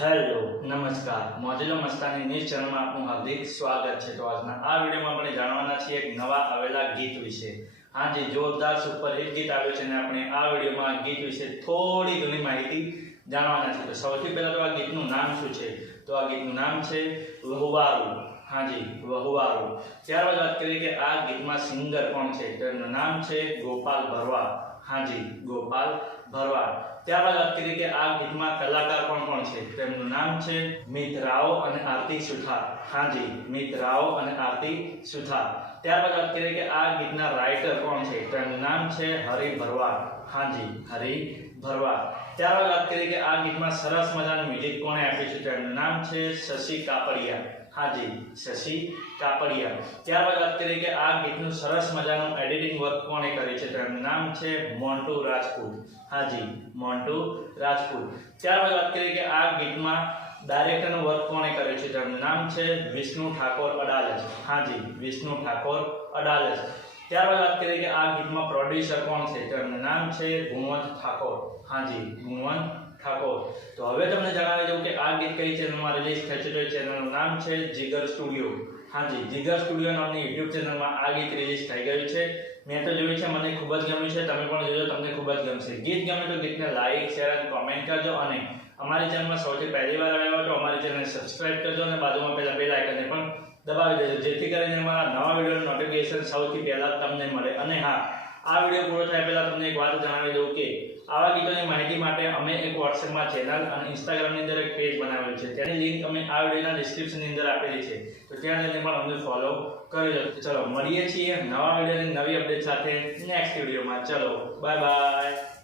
Hello નમસ્કાર મોજીલો Mastani news ચેનલમાં આપનું હાર્દિક સ્વાગત છે। તો આજના આ વિડીયોમાં આપણે જાણવાના છીએ એક નવા આવેલા ગીત વિશે। હાજી, જોરદાર સુપર હિટ ગીત આવ્યું છે અને આપણે આ વિડીયોમાં આ ગીત વિશે થોડી ઘણી માહિતી જાણવાના છે। તો સૌથી પહેલા તો આ ગીતનું નામ શું છે? તો આ ગીતનું નામ છે વહુવારું। હાજી, વહુવારું। ત્યારબાદ વાત કરીએ કે આ ગીતમાં સિંગર કોણ છે? તો એમનું નામ છે ગોપાલ ભરવાડ। હાજી, ગોપાલ ભરવાડ। ત્યારબાદ વાત કરીએ કે આ ગીતમાં કલાકાર કોણ છે? તો એમનું નામ છે મિત રાવ અને આરતી સુથાર। હાજી, મિત રાવ અને આરતી સુથાર। ત્યારબાદ વાત કરીએ કે આ ગીતના રાઇટર કોણ છે? તો એમનું નામ છે હરિ ભરવાડ। હાજી, હરિ ભરવાડ। ત્યારબાદ વાત કરીએ કે આ ગીતમાં સરસ મજાનું મ્યુઝિક કોણે આપ્યું છે? તો એમનું નામ છે શશી કાપડિયા। હાજી, શશી કાપડિયા। ત્યારબાદ વાત કરીએ કે આ ગીતનું સરસ મજાનું એડિટિંગ વર્ક કોણે કર્યું છે? તો એમનું નામ છે મોન્ટુ રાજપૂત। હાજી, મોન્ટુ રાજપૂત। ત્યારબાદ વાત કરીએ કે આ ગીતમાં ડાયરેક્ટરનું વર્ક કોણે કર્યું છે? તો એમનું નામ છે વિષ્ણુ ઠાકોર અડાલજ। હાજી, વિષ્ણુ ઠાકોર અડાલજ। ત્યારબાદ વાત કરીએ કે આ ગીતમાં પ્રોડ્યુસર કોણ છે? તો એમનું નામ છે ગુણવંત ઠાકોર। હાજી, ગુણવંત ઠાકોર। તો હવે તમને જણાવી દઉં કે આ ગીત કઈ ચેનલમાં રિલીઝ થયું છે? તો ચેનલનું નામ છે જીગર સ્ટુડિયો। હાજી, જીગર સ્ટુડિયો નામની યુટ્યુબ ચેનલમાં આ ગીત રિલીઝ થઈ ગયું છે। મેં તો જોયું છે, મને ખૂબ જ ગમ્યું છે। તમે પણ જોજો, તમને ખૂબ જ ગમશે। ગીત ગમે તો ગીતને લાઈક, શેર અને કોમેન્ટ કરજો અને અમારી ચેનલમાં સૌથી પહેલી વાર આવ્યા હો તો અમારી ચેનલને સબસ્ક્રાઇબ કરજો અને બાજુમાં પેલા બેલ આઇકનને પણ દબાવી દેજો, જેથી કરીને અમારા નવા વિડીયોનું નોટિફિકેશન સૌથી પહેલા તમને મળે। અને હા, આ વિડીયો પૂરો થાય પહેલા તમને એક વાત જણાવી દઉં કે આવા ગીતોની માહિતી માટે અમે એક વોટ્સએપમાં ચેનલ અને ઇન્સ્ટાગ્રામની અંદર એક પેજ બનાવેલું છે, તેની લિંક અમે આ વિડીયોના ડિસ્ક્રિપ્શનની અંદર આપેલી છે, તો ત્યાં જઈને પણ અમને ફોલો કરી લો। ચલો મળીએ છીએ નવા વિડીયોની નવી અપડેટ સાથે નેક્સ્ટ વિડીયોમાં। ચલો બાય બાય।